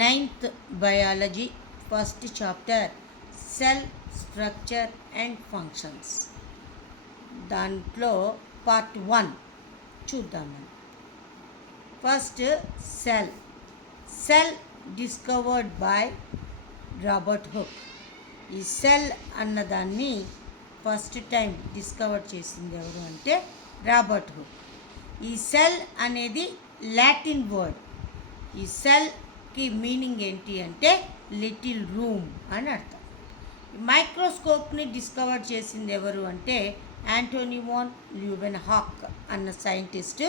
9th Biology, first chapter, Cell Structure and Functions. దాంట్లో part 1 చూద్దాము. First cell discovered by Robert hook. ఈ cell అన్నదాన్ని first time discover చేసింది ఎవరు అంటే రాబర్ట్ హుక్. ఈ సెల్ అనేది లాటిన్ వర్డ్. ఈ సెల్కి మీనింగ్ ఏంటి అంటే లిటిల్ రూమ్ అని అర్థం. మైక్రోస్కోప్ని డిస్కవర్ చేసింది ఎవరు అంటే యాంటోనీ వాన్ ల్యూవెన్హాక్ అన్న సైంటిస్ట్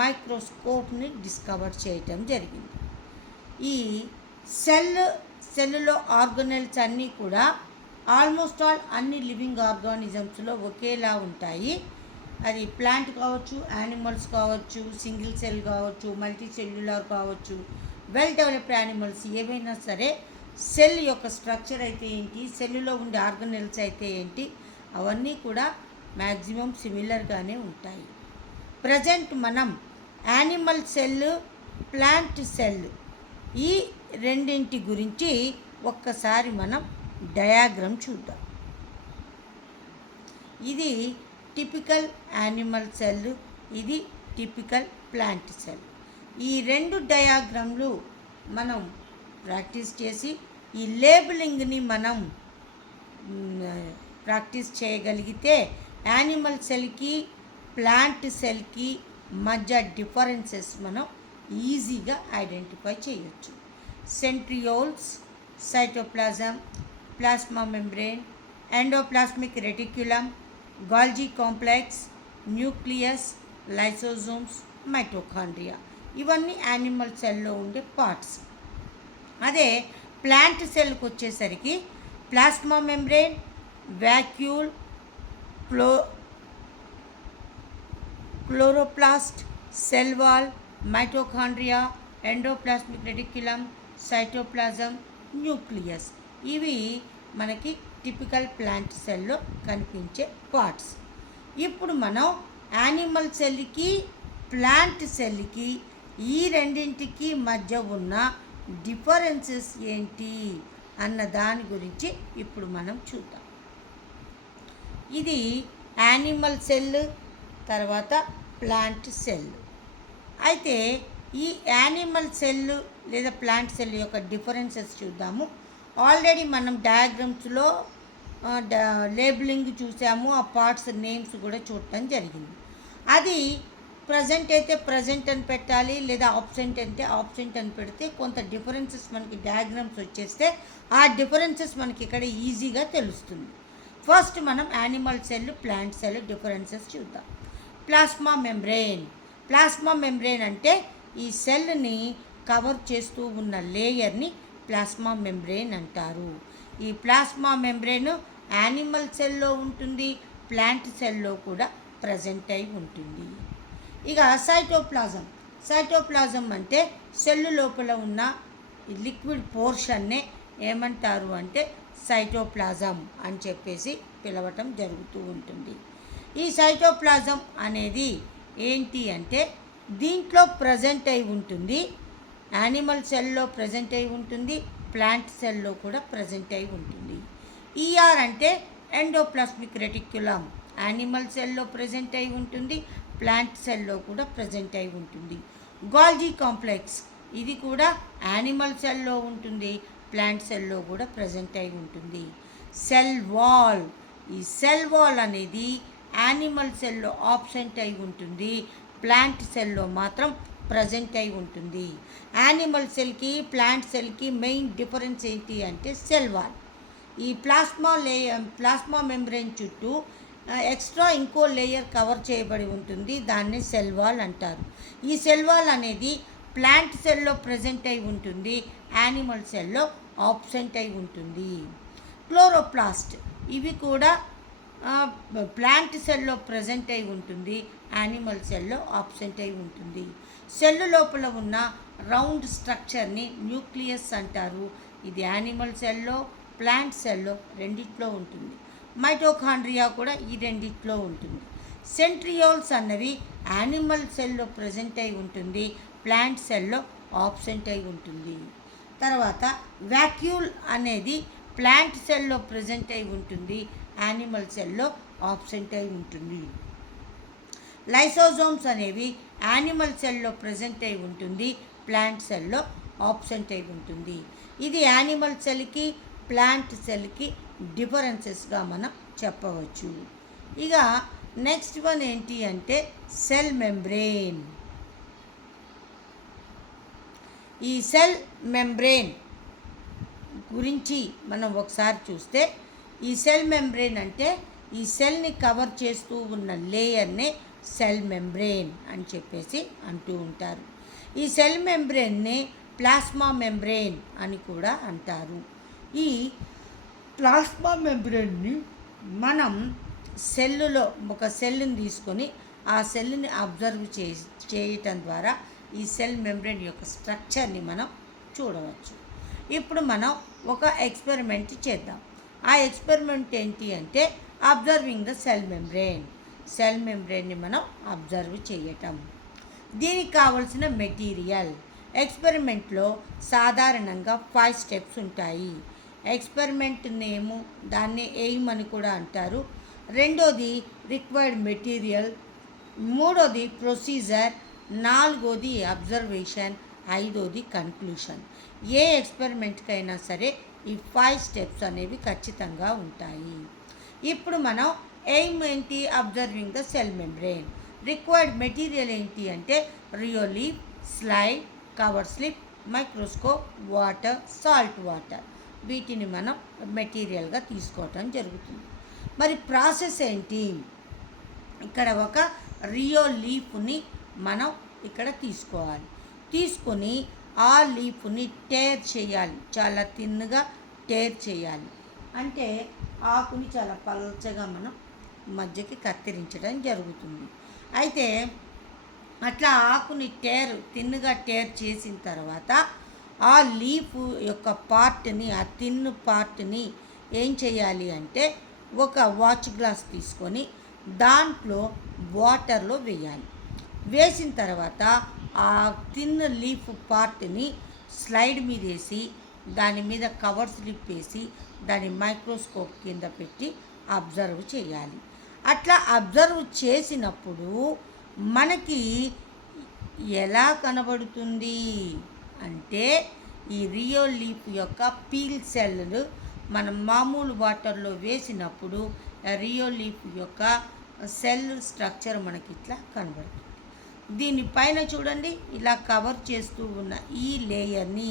మైక్రోస్కోప్ని డిస్కవర్ చేయటం జరిగింది. ఈ సెల్లో ఆర్గనెల్స్ అన్నీ కూడా ఆల్మోస్ట్ ఆల్ అన్ని లివింగ్ ఆర్గానిజమ్స్లో ఒకేలా ఉంటాయి. అది ప్లాంట్ కావచ్చు, యానిమల్స్ కావచ్చు, సింగిల్ సెల్ కావచ్చు, మల్టీ సెల్యులర్ కావచ్చు, వెల్ డెవలప్డ్ యానిమల్స్ ఏవైనా సరే సెల్ యొక్క స్ట్రక్చర్ అయితే ఏంటి, సెల్లులో ఉండే ఆర్గనెల్స్ అయితే ఏంటి, అవన్నీ కూడా మ్యాక్సిమం సిమిలర్గానే ఉంటాయి. ప్రజెంట్ మనం యానిమల్ సెల్, ప్లాంట్ సెల్ ఈ రెండింటి గురించి ఒక్కసారి మనం డయాగ్రామ్ చూద్దాం. ఇది టిపికల్ యానిమల్ సెల్, ఇది టిపికల్ ప్లాంట్ సెల్. ఈ రెండు డయాగ్రామ్లు మనం ప్రాక్టీస్ చేసి ఈ లేబులింగ్ని మనం ప్రాక్టీస్ చేయగలిగితే యానిమల్ సెల్కి ప్లాంట్ సెల్కి మధ్య డిఫరెన్సెస్ మనం ఈజీగా ఐడెంటిఫై చేయొచ్చు. Centrioles, cytoplasm, plasma membrane, endoplasmic reticulum, Golgi complex, nucleus, lysosomes, mitochondria ఇవన్నీ యానిమల్ సెల్లో ఉండే పార్ట్స్. అదే ప్లాంట్ సెల్కి వచ్చేసరికి plasma membrane, vacuole, chloroplast, cell wall, mitochondria, endoplasmic reticulum, cytoplasm, nucleus ఇవి మనకి టిపికల్ ప్లాంట్ సెల్లో కనిపించే పార్ట్స్. ఇప్పుడు మనం యానిమల్ సెల్కి ప్లాంట్ సెల్కి ఈ రెండింటికి మధ్య ఉన్న డిఫరెన్సెస్ ఏంటి అన్న దాని గురించి ఇప్పుడు మనం చూద్దాం. ఇది యానిమల్ సెల్, తర్వాత ప్లాంట్ సెల్. అయితే ఈ యానిమల్ సెల్ లేదా ప్లాంట్ సెల్ యొక్క డిఫరెన్సెస్ చూద్దాము. ఆల్రెడీ మనం డయాగ్రామ్స్లో లేబులింగ్ చూసాము, ఆ పార్ట్స్ నేమ్స్ కూడా చూడటం జరిగింది. అది ప్రజెంట్ అయితే ప్రజెంట్ అని పెట్టాలి, లేదా ఆబ్సెంట్ అంటే ఆబ్సెంట్ అని పెడితే కొంత డిఫరెన్సెస్ మనకి డయాగ్రామ్స్ వచ్చేస్తే ఆ డిఫరెన్సెస్ మనకి ఇక్కడ ఈజీగా తెలుస్తుంది. ఫస్ట్ మనం animal cell, plant cell differences చూద్దాం. ప్లాస్మా మెంబ్రేన్ అంటే ఈ సెల్ని కవర్ చేస్తూ ఉన్న లేయర్ని ప్లాస్మా మెంబ్రేన్ అంటారు. ఈ ప్లాస్మా మెంబ్రేన్ యానిమల్ సెల్లో ఉంటుంది, ప్లాంట్ సెల్లో కూడా ప్రజెంట్ అయి ఉంటుంది. ఇక సైటోప్లాజం అంటే సెల్లు లోపల ఉన్న లిక్విడ్ పోర్షన్నే ఏమంటారు అంటే సైటోప్లాజం అని చెప్పేసి పిలవటం జరుగుతూ ఉంటుంది. ఈ సైటోప్లాజం అనేది ఏంటి అంటే దీంట్లో ప్రజెంట్ అయి ఉంటుంది, యానిమల్ సెల్లో ప్రజెంట్ అయి ఉంటుంది, ప్లాంట్ సెల్లో కూడా ప్రజెంట్ అయి ఉంటుంది. ఈఆర్ అంటే ఎండోప్లాస్మిక్ రెటిక్యులం, యానిమల్ సెల్లో ప్రజెంట్ అయి ఉంటుంది, ప్లాంట్ సెల్లో కూడా ప్రజెంట్ అయి ఉంటుంది. గాల్జీ కాంప్లెక్స్ ఇది కూడా యానిమల్ సెల్లో ఉంటుంది, ప్లాంట్ సెల్లో కూడా ప్రజెంట్ అయి ఉంటుంది. సెల్ వాల్, ఈ సెల్ వాల్ అనేది యానిమల్ సెల్లో ఆబ్సెంట్ అయి ఉంటుంది, ప్లాంట్ సెల్లో మాత్రం ప్రజెంట్ అయి ఉంటుంది. యానిమల్ సెల్కి ప్లాంట్ సెల్కి మెయిన్ డిఫరెన్స్ ఏంటి అంటే సెల్ వాల్. ఈ ప్లాస్మా మెంబ్రేన్ చుట్టూ ఎక్స్ట్రా ఇంకో లేయర్ కవర్ చేయబడి ఉంటుంది, దాన్ని సెల్ వాల్ అంటారు. ఈ సెల్ వాల్ అనేది ప్లాంట్ సెల్లో ప్రజెంట్ అయి ఉంటుంది, యానిమల్ సెల్లో ఆబ్సెంట్ అయి ఉంటుంది. క్లోరోప్లాస్ట్ ఇవి కూడా ప్లాంట్ సెల్లో ప్రజెంట్ అయి ఉంటుంది, యానిమల్ సెల్లో ఆబ్సెంట్ అయి ఉంటుంది. సెల్లు లోపల ఉన్న రౌండ్ స్ట్రక్చర్ని న్యూక్లియస్ అంటారు. ఇది యానిమల్ సెల్లో, ప్లాంట్ సెల్లో రెండిట్లో ఉంటుంది. మైటోకాండ్రియా కూడా ఈ రెండిట్లో ఉంటుంది. సెంట్రియోల్స్ అన్నవి యానిమల్ సెల్లో ప్రజెంట్ అయి ఉంటుంది, ప్లాంట్ సెల్లో ఆబ్సెంట్ అయి ఉంటుంది. తర్వాత వ్యాక్యూల్ అనేది ప్లాంట్ సెల్లో ప్రజెంట్ అయి ఉంటుంది, యానిమల్ సెల్లో ఆబ్సెంట్ అయి ఉంటుంది. లైసోజోమ్స్ అనేవి యానిమల్ సెల్లో ప్రజెంట్ అయి ఉంటుంది, ప్లాంట్ సెల్లో ఆబ్సెంట్ అయి ఉంటుంది. ఇది యానిమల్ సెల్కి ప్లాంట్ సెల్కి డిఫరెన్సెస్గా మనం చెప్పవచ్చు. ఇక నెక్స్ట్ వన్ ఏంటి అంటే సెల్ మెంబ్రెయిన్. ఈ సెల్ మెంబ్రెయిన్ గురించి మనం ఒకసారి చూస్తే, ఈ సెల్ మెంబ్రెయిన్ అంటే ఈ సెల్ని కవర్ చేస్తూ ఉన్న లేయర్నే సెల్ మెంబ్రెయిన్ అని చెప్పేసి అంటూ ఉంటారు. ఈ సెల్ మెంబ్రెయిన్ని ప్లాస్మా మెంబ్రెయిన్ అని కూడా అంటారు. ఈ ప్లాస్మా మెంబ్రెయిన్ని మనం సెల్లులో ఒక సెల్ని తీసుకొని ఆ సెల్ని అబ్జర్వ్ చేయటం ద్వారా ఈ సెల్ మెంబ్రెయిన్ యొక్క స్ట్రక్చర్ని మనం చూడవచ్చు. ఇప్పుడు మనం ఒక ఎక్స్పెరిమెంట్ చేద్దాం. ఆ ఎక్స్పెరిమెంట్ ఏంటి అంటే observing the cell membrane. Cell మెంబ్రెయిన్ని మనం అబ్జర్వ్ చేయటం. దీనికి కావలసిన మెటీరియల్, ఎక్స్పెరిమెంట్లో సాధారణంగా 5 స్టెప్స్ ఉంటాయి. ఎక్స్పెరిమెంట్ నేము, దాన్ని ఎయిమ్ అని కూడా అంటారు. రెండోది రిక్వైర్డ్ మెటీరియల్, మూడోది ప్రొసీజర్, నాలుగోది అబ్జర్వేషన్, ఐదోది కన్క్లూషన్. ఏ ఎక్స్పెరిమెంట్కైనా సరే ఈ 5 స్టెప్స్ అనేవి ఖచ్చితంగా ఉంటాయి. ఇప్పుడు మనం ఎయిమ్ ఏంటి, observing the cell membrane. Required material ఏంటి అంటే rhoeo leaf, slide, cover slip, microscope, water, salt water. వీటిని మనం మెటీరియల్గా తీసుకోవటం జరుగుతుంది. మరి ప్రాసెస్ ఏంటి, ఇక్కడ ఒక రియోలీఫ్ని మనం ఇక్కడ తీసుకోవాలి. తీసుకొని ఆ లీఫ్ని టేర్ చేయాలి, చాలా తిన్నుగా టేర్ చేయాలి. అంటే ఆకుని చాలా పల్చగా మనం మధ్యకి కత్తిరించడం జరుగుతుంది. అయితే అట్లా ఆకుని తిన్నుగా టేర్ చేసిన తర్వాత ఆ లీఫ్ యొక్క పార్ట్ని, ఆ తిన్ను పార్ట్ని ఏం చేయాలి అంటే ఒక వాచ్ గ్లాస్ తీసుకొని దాంట్లో వాటర్లో వేయాలి. వేసిన తర్వాత ఆ తిన్న లీఫ్ పార్ట్ని స్లైడ్ మీద వేసి దాని మీద కవర్ స్లిప్ వేసి దాన్ని మైక్రోస్కోప్ కింద పెట్టి అబ్జర్వ్ చేయాలి. అట్లా అబ్జర్వ్ చేసినప్పుడు మనకి ఎలా కనబడుతుంది అంటే ఈ రియోలీఫ్ యొక్క పీల్ సెల్లు మనం మామూలు వాటర్లో వేసినప్పుడు రియోలీఫ్ యొక్క సెల్ స్ట్రక్చర్ మనకి ఇట్లా కనబడుతుంది. దీనిపైన చూడండి, ఇలా కవర్ చేస్తూ ఉన్న ఈ లేయర్ని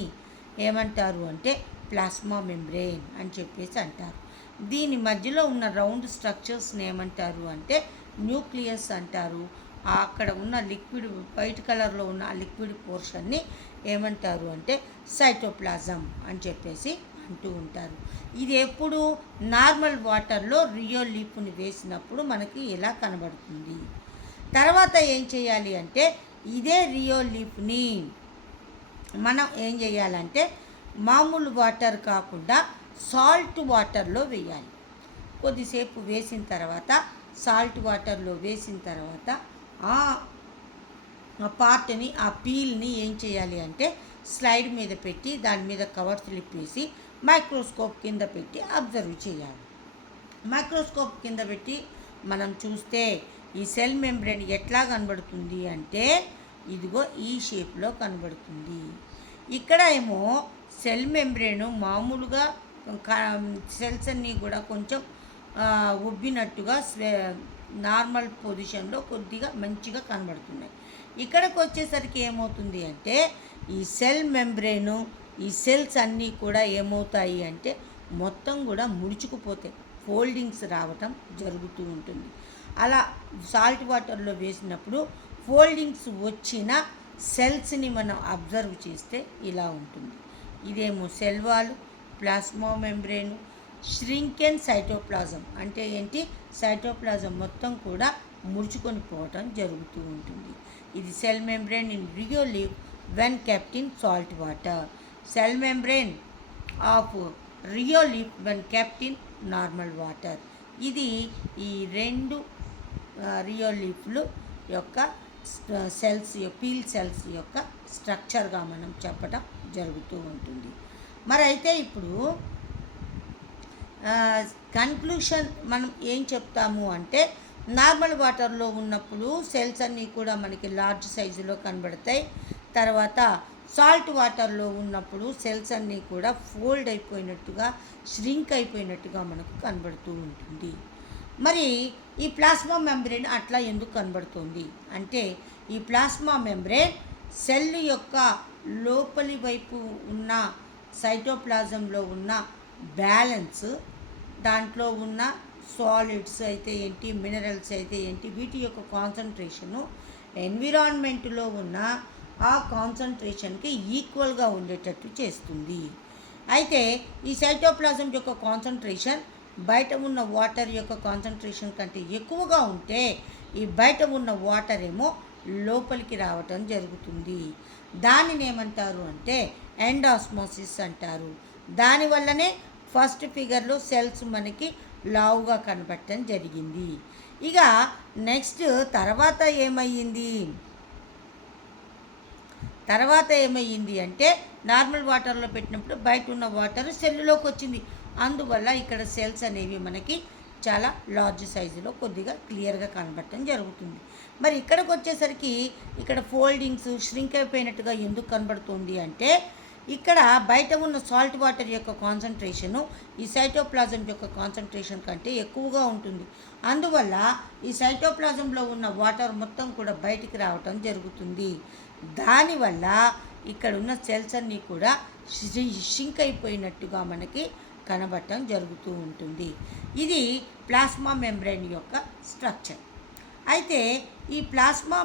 ఏమంటారు అంటే ప్లాస్మా మెంబ్రెయిన్ అని చెప్పేసి అంటారు. దీని మధ్యలో ఉన్న రౌండ్ స్ట్రక్చర్స్ని ఏమంటారు అంటే న్యూక్లియస్ అంటారు. అక్కడ ఉన్న లిక్విడ్ వైట్ కలర్లో ఉన్న ఆ లిక్విడ్ పోర్షన్ని ఏమంటారు అంటే సైటోప్లాజం అని చెప్పేసి అంటూ ఉంటారు. ఇది ఎప్పుడు నార్మల్ వాటర్లో రియోలీఫ్ని వేసినప్పుడు మనకి ఇలా కనబడుతుంది. తర్వాత ఏం చేయాలి అంటే ఇదే రియోలీఫ్ని మనం ఏం చేయాలంటే మామూలు వాటర్ కాకుండా సాల్ట్ వాటర్లో వేయాలి. కొద్దిసేపు వేసిన తర్వాత సాల్ట్ వాటర్లో వేసిన తర్వాత ఆ పార్ట్ని, ఆ పీల్ని ఏం చేయాలి అంటే స్లైడ్ మీద పెట్టి దాని మీద కవర్ స్లిప్ వేసి మైక్రోస్కోప్ కింద పెట్టి అబ్జర్వ్ చేయాలి. మైక్రోస్కోప్ కింద పెట్టి మనం చూస్తే ఈ సెల్ మెంబ్రెయిన్ ఎట్లా కనబడుతుంది అంటే ఇదిగో ఈ షేప్లో కనబడుతుంది. ఇక్కడ ఏమో సెల్ మెంబ్రెయిన్ మామూలుగా సెల్స్ అన్నీ కూడా కొంచెం ఉబ్బినట్టుగా నార్మల్ పొజిషన్లో కొద్దిగా మంచిగా కనబడుతున్నాయి. ఇక్కడికి వచ్చేసరికి ఏమవుతుంది అంటే ఈ సెల్ మెంబ్రెయిన్, ఈ సెల్స్ అన్నీ కూడా ఏమవుతాయి అంటే మొత్తం కూడా ముడుచుకుపోతాయి, ఫోల్డింగ్స్ రావటం జరుగుతూ ఉంటుంది. అలా సాల్ట్ వాటర్లో వేసినప్పుడు ఫోల్డింగ్స్ వచ్చిన సెల్స్ని మనం అబ్జర్వ్ చేస్తే ఇలా ఉంటుంది. ఇదేమో cell wall, plasma membrane, shrunken cytoplasm అంటే ఏంటి, సైటోప్లాజం మొత్తం కూడా ముడుచుకొని పోవటం జరుగుతూ ఉంటుంది. ఇది cell membrane in rhoeo leaf when kept in salt water, cell membrane of rhoeo leaf when kept in normal water. ఇది ఈ రెండు రియోలీఫ్లు యొక్క సెల్స్, పీల్ సెల్స్ యొక్క స్ట్రక్చర్గా మనం చెప్పడం జరుగుతూ ఉంటుంది. మరి అయితే ఇప్పుడు కన్క్లూషన్ మనం ఏం చెప్తాము అంటే, నార్మల్ వాటర్లో ఉన్నప్పుడు సెల్స్ అన్నీ కూడా మనకి లార్జ్ సైజులో కనబడతాయి. తర్వాత సాల్ట్ వాటర్లో ఉన్నప్పుడు సెల్స్ అన్నీ కూడా ఫోల్డ్ అయిపోయినట్టుగా, ష్రింక్ అయిపోయినట్టుగా మనకు కనబడుతూ ఉంటుంది. మరి ఈ ప్లాస్మా మెంబ్రేన్ అట్లా ఎందుకు కనబడుతుంది అంటే, ఈ ప్లాస్మా మెంబ్రేన్ సెల్ యొక్క లోపలి వైపు ఉన్న సైటోప్లాజంలో ఉన్న బ్యాలెన్స్, దాంట్లో ఉన్న సాలిడ్స్ అయితే ఏంటి, మినరల్స్ అయితే ఏంటి, వీటి యొక్క కాన్సన్ట్రేషను ఎన్విరాన్మెంట్లో ఉన్న ఆ కాన్సన్ట్రేషన్కి ఈక్వల్గా ఉండేటట్టు చేస్తుంది. అయితే ఈ సైటోప్లాజం యొక్క కాన్సన్ట్రేషన్ బయట ఉన్న వాటర్ యొక్క కాన్సన్ట్రేషన్ కంటే ఎక్కువగా ఉంటే, ఈ బయట ఉన్న వాటర్ ఏమో లోపలికి రావటం జరుగుతుంది. దానిని ఏమంటారు అంటే ఎండాస్మోసిస్ అంటారు. దానివల్లనే ఫస్ట్ ఫిగర్లో సెల్స్ మనకి లావుగా కనబడటం జరిగింది. ఇక నెక్స్ట్ తర్వాత ఏమయ్యింది అంటే, నార్మల్ వాటర్లో పెట్టినప్పుడు బయట ఉన్న వాటర్ సెల్లులోకి వచ్చింది. అందువల్ల ఇక్కడ సెల్స్ అనేవి మనకి చాలా లార్జ్ సైజులో కొద్దిగా క్లియర్గా కనబడటం జరుగుతుంది. మరి ఇక్కడికి వచ్చేసరికి ఇక్కడ ఫోల్డింగ్స్ ష్రింక్ అయిపోయినట్టుగా ఎందుకు కనబడుతుంది అంటే, ఇక్కడ బయట ఉన్న సాల్ట్ వాటర్ యొక్క కాన్సన్ట్రేషను ఈ సైటోప్లాజం యొక్క కాన్సన్ట్రేషన్ కంటే ఎక్కువగా ఉంటుంది. అందువల్ల ఈ సైటోప్లాజంలో ఉన్న వాటర్ మొత్తం కూడా బయటికి రావటం జరుగుతుంది. దానివల్ల ఇక్కడ ఉన్న సెల్స్ అన్నీ కూడా షింక్ అయిపోయినట్టుగా మనకి కనబడటం జరుగుతూ ఉంటుంది. ఇది ప్లాస్మా మెంబ్రేన్ యొక్క స్ట్రక్చర్. అయితే ఈ ప్లాస్మా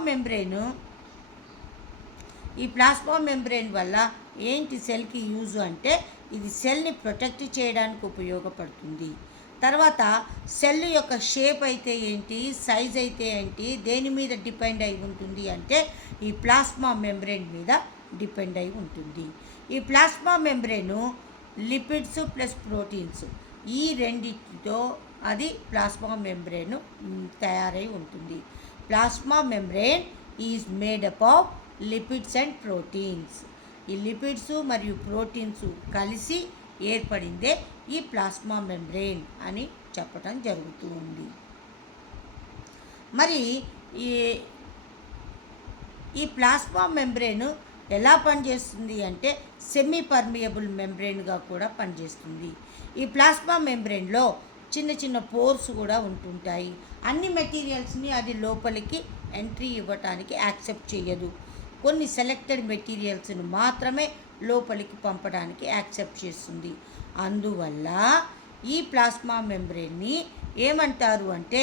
మెంబ్రేన్ వల్ల ఏంటి సెల్కి యూజ్ అంటే, ఇది సెల్ని ప్రొటెక్ట్ చేయడానికి ఉపయోగపడుతుంది. తర్వాత సెల్ యొక్క షేప్ అయితే ఏంటి, సైజ్ అయితే ఏంటి, దేని మీద డిపెండ్ అయి ఉంటుంది అంటే ఈ ప్లాస్మా మెంబ్రేన్ మీద డిపెండ్ అయి ఉంటుంది. ఈ plasma membrane lipids plus proteins ఈ రెండింటితో అది ప్లాస్మా మెంబ్రేన్ తయారై ఉంటుంది. Plasma membrane is made up of lipids and proteins. ఈ లిపిడ్స్ మరియు ప్రోటీన్స్ కలిసి ఏర్పడిందే ఈ ప్లాస్మా మెంబ్రేన్ అని చెప్పడం జరుగుతూ ఉంది. మరి ఈ ప్లాస్మా మెంబ్రేన్ ఎలా పనిచేస్తుంది అంటే సెమీ పర్మియబుల్ మెంబ్రేన్గా కూడా పనిచేస్తుంది. ఈ ప్లాస్మా మెంబ్రేన్లో చిన్న చిన్న పోర్స్ కూడా ఉంటుంటాయి. అన్ని మెటీరియల్స్ని అది లోపలికి ఎంట్రీ ఇవ్వటానికి యాక్సెప్ట్ చేయదు. కొన్ని సెలెక్టెడ్ మెటీరియల్స్ని మాత్రమే లోపలికి పంపడానికి యాక్సెప్ట్ చేస్తుంది. అందువల్ల ఈ ప్లాస్మా మెంబ్రేన్ని ఏమంటారు అంటే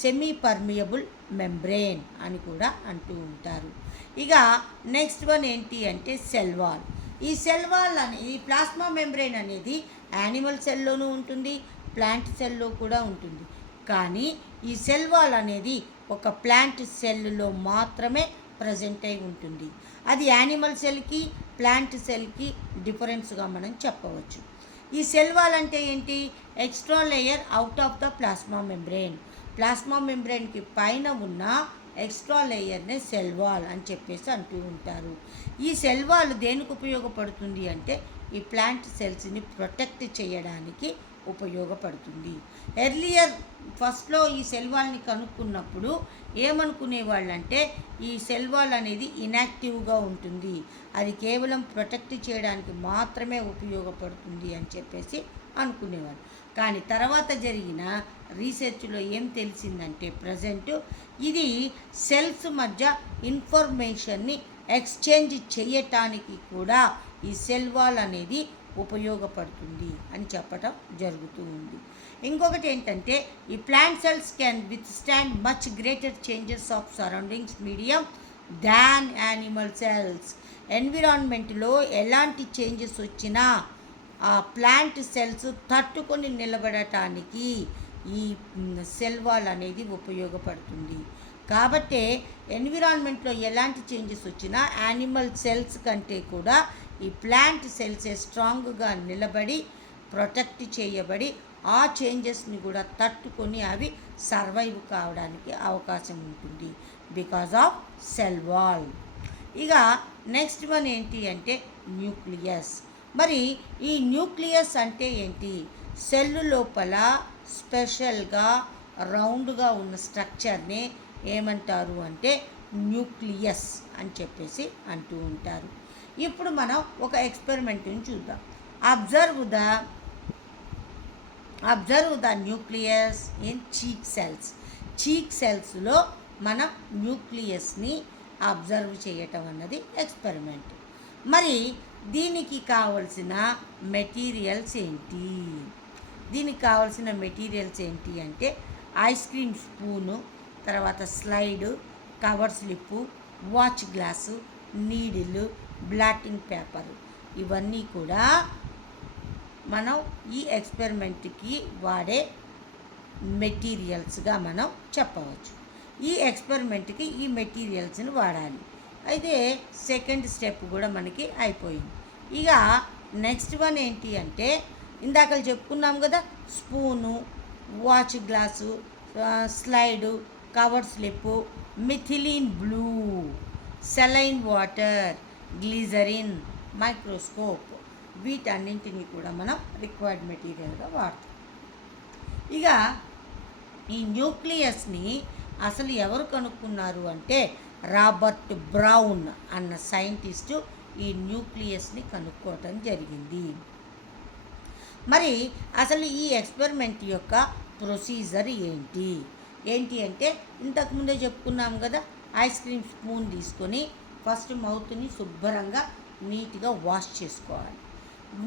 సెమీ పర్మియబుల్ మెంబ్రేన్ అని కూడా అంటూ ఉంటారు. ఇక నెక్స్ట్ వన్ ఏంటి అంటే సెల్ వాల్. ఈ సెల్ వాల్ ఈ ప్లాస్మా మెంబ్రేన్ అనేది యానిమల్ సెల్లోనూ ఉంటుంది, ప్లాంట్ సెల్లో కూడా ఉంటుంది. కానీ ఈ సెల్ వాల్ అనేది ఒక ప్లాంట్ సెల్లో మాత్రమే ప్రజెంట్ అయి ఉంటుంది. అది యానిమల్ సెల్కి ప్లాంట్ సెల్కి డిఫరెన్స్గా మనం చెప్పవచ్చు. ఈ సెల్ వాల్ అంటే ఏంటి, extra layer out of the plasma membrane. Plasma మెంబ్రేన్కి పైన ఉన్న ఎక్స్ట్రా లేయర్నే సెల్ వాల్ అని చెప్పేసి అంటూ ఉంటారు. ఈ సెల్ వాల్ దేనికి ఉపయోగపడుతుంది అంటే ఈ ప్లాంట్ సెల్స్ని ప్రొటెక్ట్ చేయడానికి ఉపయోగపడుతుంది. ఎర్లియర్ ఫస్ట్లో ఈ సెల్ వాల్ని కనుక్కున్నప్పుడు ఏమనుకునేవాళ్ళంటే ఈ సెల్ వాల్ అనేది ఇన్యాక్టివ్గా ఉంటుంది, అది కేవలం ప్రొటెక్ట్ చేయడానికి మాత్రమే ఉపయోగపడుతుంది అని చెప్పేసి అనుకునేవాళ్ళు. కానీ తర్వాత జరిగిన రీసెర్చ్లో ఏం తెలిసిందంటే ప్రజెంట్ ఇది సెల్స్ మధ్య ఇన్ఫర్మేషన్ని ఎక్స్చేంజ్ చేయటానికి కూడా ఈ సెల్ వాల్ అనేది ఉపయోగపడుతుంది అని చెప్పటం జరుగుతూ ఉంది. ఇంకొకటి ఏంటంటే ఈ plant cells can withstand much greater changes of surroundings medium than animal cells. ఎన్విరాన్మెంట్లో ఎలాంటి చేంజెస్ వచ్చినా ఆ ప్లాంట్ సెల్స్ తట్టుకొని నిలబడటానికి ఈ సెల్ వాల్ అనేది ఉపయోగపడుతుంది. కాబట్టి ఎన్విరాన్మెంట్లో ఎలాంటి చేంజెస్ వచ్చినా యానిమల్ సెల్స్ కంటే కూడా ఈ ప్లాంట్ సెల్సే స్ట్రాంగ్గా నిలబడి ప్రొటెక్ట్ చేయబడి ఆ చేంజెస్ని కూడా తట్టుకొని అవి సర్వైవ్ కావడానికి అవకాశం ఉంటుంది బికాజ్ ఆఫ్ సెల్ వాల్. ఇక నెక్స్ట్ వన్ ఏంటి అంటే న్యూక్లియస్. మరి ఈ న్యూక్లియస్ అంటే ఏంటి? సెల్ లోపల స్పెషల్గా రౌండ్గా ఉన్న స్ట్రక్చర్ని ఏమంటారు అంటే న్యూక్లియస్ అని చెప్పేసి అంటూ ఉంటారు. ఇప్పుడు మనం ఒక ఎక్స్పెరిమెంట్ని చూద్దాం. Observe the nucleus in cheek cells. Cheek సెల్స్లో మనం న్యూక్లియస్ని అబ్జర్వ్ చేయటం అన్నది ఎక్స్పెరిమెంట్. మరి దీనికి కావలసిన మెటీరియల్స్ ఏంటి? అంటే ఐస్ క్రీమ్ స్పూను, తర్వాత slide, cover slip, watch glass, needle, blotting paper, ఇవన్నీ కూడా మనం ఈ ఎక్స్పెరిమెంట్కి వాడే మెటీరియల్స్గా మనం చెప్పవచ్చు. ఈ ఎక్స్పెరిమెంట్కి ఈ మెటీరియల్స్ని వాడాలి. అయితే సెకండ్ స్టెప్ కూడా మనకి అయిపోయింది. ఇక నెక్స్ట్ వన్ ఏంటి అంటే ఇందాక చెప్పుకున్నాం కదా, spoon, watch glass, slide, cover slip, methylene blue, saline water, glycerin, microscope, వీటన్నింటినీ కూడా మనం రిక్వైర్డ్ మెటీరియల్గా వాడతాం. ఇక ఈ న్యూక్లియస్ని అసలు ఎవరు కనుక్కున్నారు అంటే రాబర్ట్ బ్రౌన్ అన్న సైంటిస్టు ఈ న్యూక్లియస్ని కనుక్కోవటం జరిగింది. మరి అసలు ఈ ఎక్స్పెరిమెంట్ యొక్క ప్రొసీజర్ ఏంటి అంటే ఇంతకుముందే చెప్పుకున్నాం కదా, ఐస్ క్రీమ్ స్పూన్ తీసుకొని ఫస్ట్ మౌత్ని శుభ్రంగా నీట్గా వాష్ చేసుకోవాలి.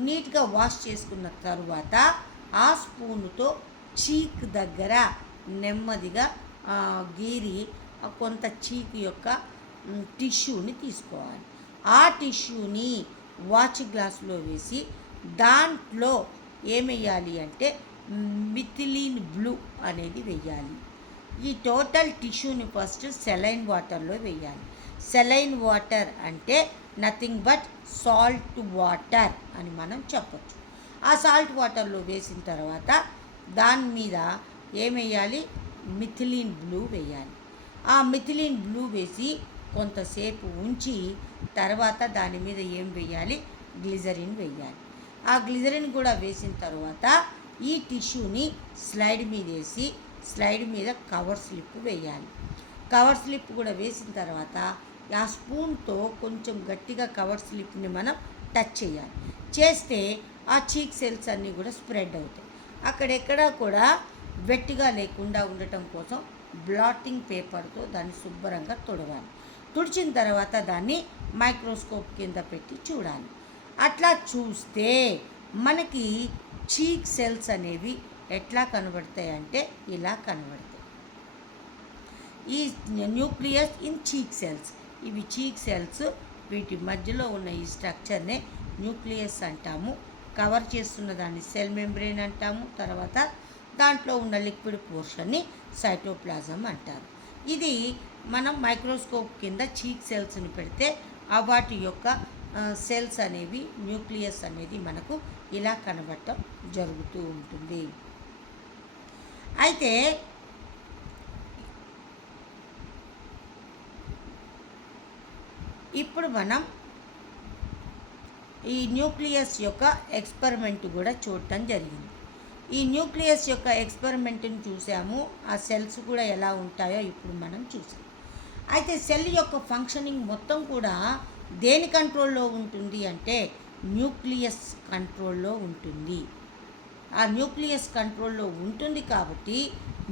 నీట్గా వాష్ చేసుకున్న తరువాత ఆ స్పూనుతో చీక్ దగ్గర నెమ్మదిగా గీరి కొంత చీక్ యొక్క టిష్యూని తీసుకోవాలి. ఆ టిష్యూని వాచ్ గ్లాసులో వేసి దాంట్లో ఏమేయాలి అంటే మిథిలిన్ బ్లూ అనేది వేయాలి. ఈ టోటల్ టిష్యూని ఫస్ట్ సెలైన్ వాటర్లో వేయాలి. సెలైన్ వాటర్ అంటే నథింగ్ బట్ సాల్ట్ వాటర్ అని మనం చెప్పచ్చు. ఆ సాల్ట్ వాటర్లో వేసిన తర్వాత దాని మీద ఏమేయాలి? మిథిలిన్ బ్లూ వేయాలి. ఆ మిథిలిన్ బ్లూ వేసి కొంతసేపు ఉంచి తర్వాత దాని మీద ఏం వేయాలి? గ్లిజరిన్ వేయాలి. ఆ గ్లిజరిన్ కూడా వేసిన తర్వాత ఈ టిష్యూని స్లైడ్ మీద వేసి స్లైడ్ మీద కవర్ స్లిప్ వేయాలి. కవర్ స్లిప్ కూడా వేసిన తర్వాత ఆ స్పూన్తో కొంచెం గట్టిగా కవర్ స్లిప్ని మనం టచ్ చేయాలి. చేస్తే ఆ చీక్ సెల్స్ అన్నీ కూడా స్ప్రెడ్ అవుతాయి. అక్కడెక్కడా కూడా వెట్టిగా లేకుండా ఉండటం కోసం బ్లాటింగ్ పేపర్తో దాన్ని శుభ్రంగా తుడవాలి. తుడిచిన తర్వాత దాన్ని మైక్రోస్కోప్ కింద పెట్టి చూడాలి. అట్లా చూస్తే మనకి చీక్ సెల్స్ అనేవి ఎట్లా కనబడతాయి అంటే ఇలా కనబడతాయి. ఈ న్యూక్లియస్ ఇన్ చీక్ సెల్స్, ఇవి చీక్ సెల్స్, వీటి మధ్యలో ఉన్న ఈ స్ట్రక్చర్నే న్యూక్లియస్ అంటాము. కవర్ చేస్తున్న దాన్ని సెల్ మెంబ్రెయిన్ అంటాము. తర్వాత దాంట్లో ఉన్న లిక్విడ్ పోర్షన్ని సైటోప్లాజం అంటారు. ఇది మనం మైక్రోస్కోప్ కింద చీక్ సెల్స్ని పెడితే వాటి యొక్క సెల్స్ అనేవి, న్యూక్లియస్ అనేది మనకు ఇలా కనబడటం జరుగుతూ ఉంటుంది. అయితే ఇప్పుడు మనం ఈ న్యూక్లియస్ యొక్క ఎక్స్పెరిమెంట్ కూడా చూడటం జరిగింది. ఈ న్యూక్లియస్ యొక్క ఎక్స్పెరిమెంట్ని చూసాము. ఆ సెల్స్ కూడా ఎలా ఉంటాయో ఇప్పుడు మనం చూసాం. అయితే సెల్ యొక్క ఫంక్షనింగ్ మొత్తం కూడా దేని కంట్రోల్లో ఉంటుంది అంటే న్యూక్లియస్ కంట్రోల్లో ఉంటుంది. ఆ న్యూక్లియస్ కంట్రోల్లో ఉంటుంది కాబట్టి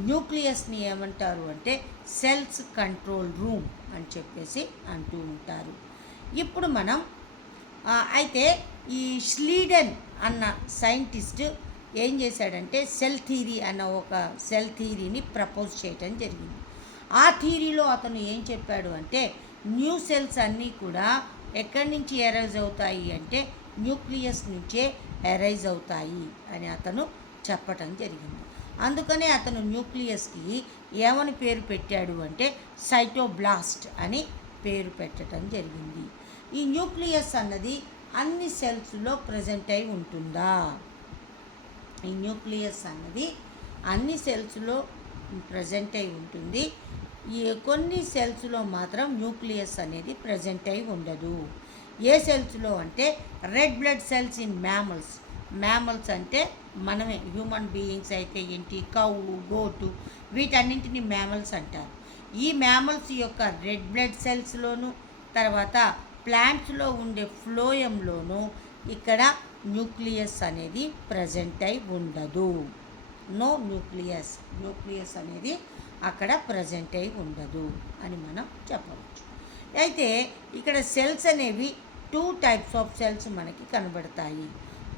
న్యూక్లియస్ని ఏమంటారు అంటే సెల్స్ కంట్రోల్ రూమ్ అని చెప్పేసి అంటూ ఉంటారు. ఇప్పుడు మనం అయితే ఈ ష్లీడెన్ అన్న సైంటిస్ట్ ఏం చేశాడంటే సెల్ థియరీ అన్న ఒక సెల్ థియరీని ప్రపోజ్ చేయటం జరిగింది. ఆ థియరీలో అతను ఏం చెప్పాడు అంటే న్యూ సెల్స్ అన్నీ కూడా ఎక్కడి నుంచి ఎరైజ్ అవుతాయి అంటే న్యూక్లియస్ నుంచే ఎరైజ్ అవుతాయి అని అతను చెప్పటం జరిగింది. అందుకనే అతను న్యూక్లియస్కి ఏమని పేరు పెట్టాడు అంటే సైటోబ్లాస్ట్ అని పేరు పెట్టడం జరిగింది. ఈ న్యూక్లియస్ అన్నది అన్ని సెల్స్లో ప్రజెంట్ అయి ఉంటుందా? ఈ న్యూక్లియస్ అన్నది అన్ని సెల్స్లో ప్రజెంట్ అయి ఉంటుంది. ఈ కొన్ని సెల్స్లో మాత్రం న్యూక్లియస్ అనేది ప్రజెంట్ అయి ఉండదు. ఏ సెల్స్లో అంటే red blood cells in mammals అంటే మనమే హ్యూమన్ బీయింగ్స్ అయితే ఏంటి, కౌ, గోటు, వీటన్నింటిని మ్యామల్స్ అంటారు. ఈ మ్యామల్స్ యొక్క రెడ్ బ్లడ్ సెల్స్లోను, తర్వాత ప్లాంట్స్లో ఉండే ఫ్లోయంలోను ఇక్కడ న్యూక్లియస్ అనేది ప్రజెంట్ అయి ఉండదు. నో న్యూక్లియస్ అనేది అక్కడ ప్రజెంట్ అయి ఉండదు అని మనం చెప్పవచ్చు. అయితే ఇక్కడ సెల్స్ అనేవి 2 టైప్స్ ఆఫ్ సెల్స్ మనకి కనబడతాయి.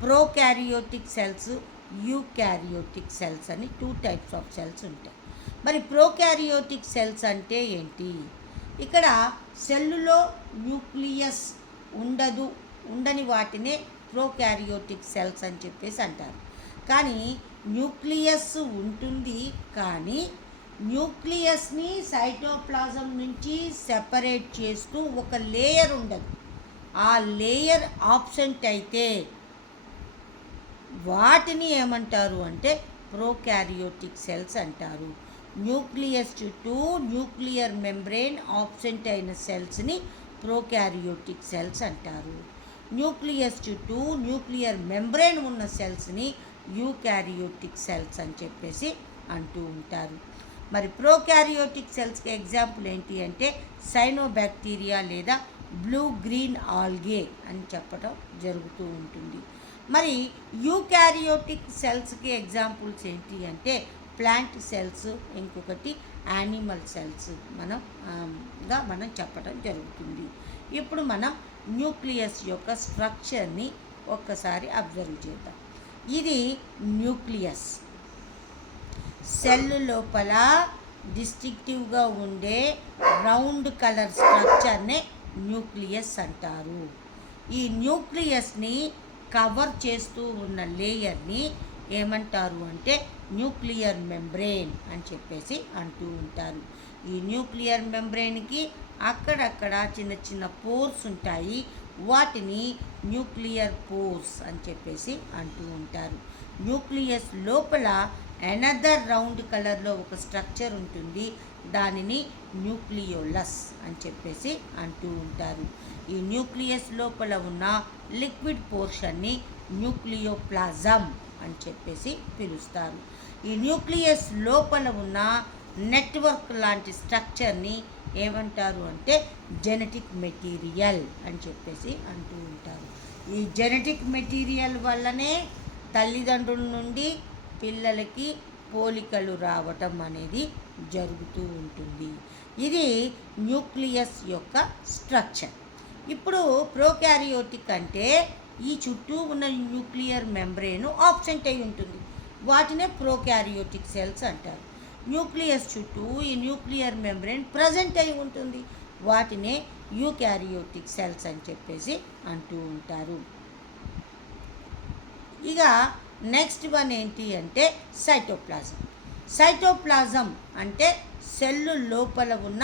ప్రోకారియోటిక్ సెల్స్, యూకారియోటిక్ సెల్స్ అని 2 టైప్స్ ఆఫ్ సెల్స్ ఉంటాయి. మరి ప్రోకారియోటిక్ సెల్స్ అంటే ఏంటి? ఇక్కడ సెల్లులో న్యూక్లియస్ ఉండని వాటినే ప్రోకారియోటిక్ సెల్స్ అని చెప్పేసి అంటారు. కానీ న్యూక్లియస్ ఉంటుంది, కానీ న్యూక్లియస్ని సైటోప్లాజం నుంచి సెపరేట్ చేస్తూ ఒక లేయర్ ఉండదు. ఆ లేయర్ ఆబ్సెంట్ అయితే వాటిని ఏమంటారు అంటే ప్రోకారియోటిక్ సెల్స్ అంటారు. న్యూక్లియస్ చుట్టూ న్యూక్లియర్ మెంబ్రెయిన్ ఆబ్సెంట్ అయిన సెల్స్ని ప్రోకారియోటిక్ సెల్స్ అంటారు. న్యూక్లియస్ చుట్టూ న్యూక్లియర్ మెంబ్రెయిన్ ఉన్న సెల్స్ని యూకారియోటిక్ సెల్స్ అని చెప్పేసి అంటూ ఉంటారు. మరి ప్రోకారియోటిక్ సెల్స్కి ఎగ్జాంపుల్ ఏంటి అంటే సైనోబ్యాక్టీరియా లేదా బ్లూ గ్రీన్ ఆల్గే అని చెప్పడం జరుగుతూ ఉంటుంది. మరి యూకారియోటిక్ సెల్స్కి ఎగ్జాంపుల్స్ ఏంటి అంటే ప్లాంట్ సెల్స్, ఇంకొకటి యానిమల్ సెల్స్ మనం చెప్పడం జరుగుతుంది. ఇప్పుడు మనం న్యూక్లియస్ యొక్క స్ట్రక్చర్ని ఒక్కసారి అబ్జర్వ్ చేద్దాం. ఇది న్యూక్లియస్. సెల్ లోపల డిస్టింక్టివ్గా ఉండే రౌండ్ కలర్ స్ట్రక్చర్నే న్యూక్లియస్ అంటారు. ఈ న్యూక్లియస్ని కవర్ చేస్తూ ఉన్న లేయర్ని ఏమంటారు అంటే న్యూక్లియర్ మెంబ్రెయిన్ అని చెప్పేసి అంటూ ఉంటారు. ఈ న్యూక్లియర్ మెంబ్రెయిన్కి అక్కడక్కడ చిన్న చిన్న పోర్స్ ఉంటాయి. వాటిని న్యూక్లియర్ పోర్స్ అని చెప్పేసి అంటూ ఉంటారు. న్యూక్లియస్ లోపల అనదర్ రౌండ్ కలర్లో ఒక స్ట్రక్చర్ ఉంటుంది. దానిని న్యూక్లియోలస్ అని చెప్పేసి అంటూ ఉంటారు. ఈ న్యూక్లియస్ లోపల ఉన్న లిక్విడ్ పోర్షన్ని న్యూక్లియోప్లాజం అని చెప్పేసి పిలుస్తారు. ఈ న్యూక్లియస్ లోపల ఉన్న నెట్వర్క్ లాంటి స్ట్రక్చర్ని ఏమంటారు అంటే జెనెటిక్ మెటీరియల్ అని చెప్పేసి అంటూ ఉంటారు. ఈ జెనెటిక్ మెటీరియల్ వల్లనే తల్లిదండ్రుల నుండి పిల్లలకి పోలికలు రావటం అనేది జరుగుతూ ఉంటుంది. ఇది న్యూక్లియస్ యొక్క స్ట్రక్చర్. ఇప్పుడు ప్రోకారియోటిక్ అంటే ఈ చుట్టూ ఉన్న న్యూక్లియర్ మెంబ్రెయిన్ ఆబ్సెంట్ అయి ఉంటుంది. వాటినే ప్రోకారియోటిక్ సెల్స్ అంటారు. న్యూక్లియస్ చుట్టూ ఈ న్యూక్లియర్ మెంబ్రెయిన్ ప్రజెంట్ అయి ఉంటుంది. వాటినే యూకారియోటిక్ సెల్స్ అని చెప్పేసి అంటూ ఉంటారు. ఇక నెక్స్ట్ వన్ ఏంటి అంటే సైటోప్లాజం అంటే సెల్లు లోపల ఉన్న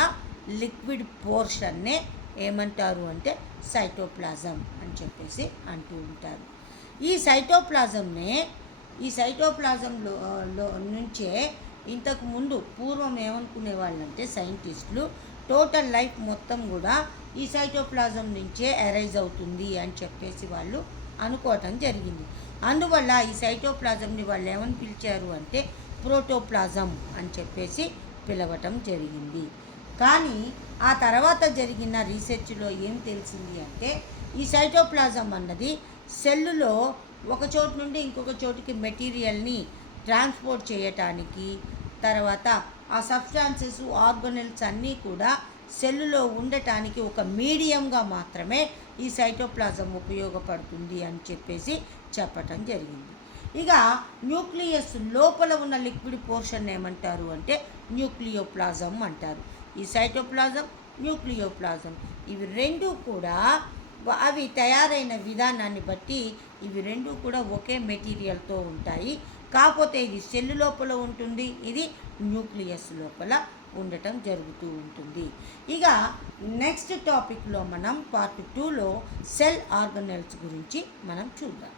లిక్విడ్ పోర్షన్నే ఏమంటారు అంటే సైటోప్లాజం అని చెప్పేసి అంటూ ఉంటారు. ఈ సైటోప్లాజంలో నుంచే ఇంతకు ముందు పూర్వం ఏమనుకునే వాళ్ళంటే సైంటిస్టులు టోటల్ లైఫ్ మొత్తం కూడా ఈ సైటోప్లాజం నుంచే అరైజ్ అవుతుంది అని చెప్పేసి వాళ్ళు అనుకోవటం జరిగింది. అందువల్ల ఈ సైటోప్లాజంని వాళ్ళు ఏమని పిలిచారు అంటే ప్రోటోప్లాజం అని చెప్పేసి పిలవటం జరిగింది. కానీ ఆ తర్వాత జరిగిన రీసెర్చ్లో ఏం తెలిసింది అంటే ఈ సైటోప్లాజం అన్నది సెల్లులో ఒక చోటు నుండి ఇంకొక చోటుకి మెటీరియల్ని ట్రాన్స్పోర్ట్ చేయటానికి, తర్వాత ఆ సబ్స్టాన్సెస్, ఆర్గనెల్స్ అన్నీ కూడా సెల్లులో ఉండటానికి ఒక మీడియంగా మాత్రమే ఈ సైటోప్లాజం ఉపయోగపడుతుంది అని చెప్పేసి చెప్పటం జరిగింది. ఇక న్యూక్లియస్ లోపల ఉన్న లిక్విడ్ పోర్షన్ ఏమంటారు అంటే న్యూక్లియోప్లాజం అంటారు. ఈ సైటోప్లాజం, న్యూక్లియోప్లాజం ఇవి రెండు కూడా అవి తయారైన విధానాన్ని బట్టి ఇవి రెండు కూడా ఒకే మెటీరియల్తో ఉంటాయి. కాకపోతే ఇది సెల్ లోపల ఉంటుంది, ఇది న్యూక్లియస్ లోపల ఉండటం జరుగుతూ ఉంటుంది. ఇక నెక్స్ట్ టాపిక్లో మనం పార్ట్ 2లో సెల్ ఆర్గనెల్స్ గురించి మనం చూద్దాం.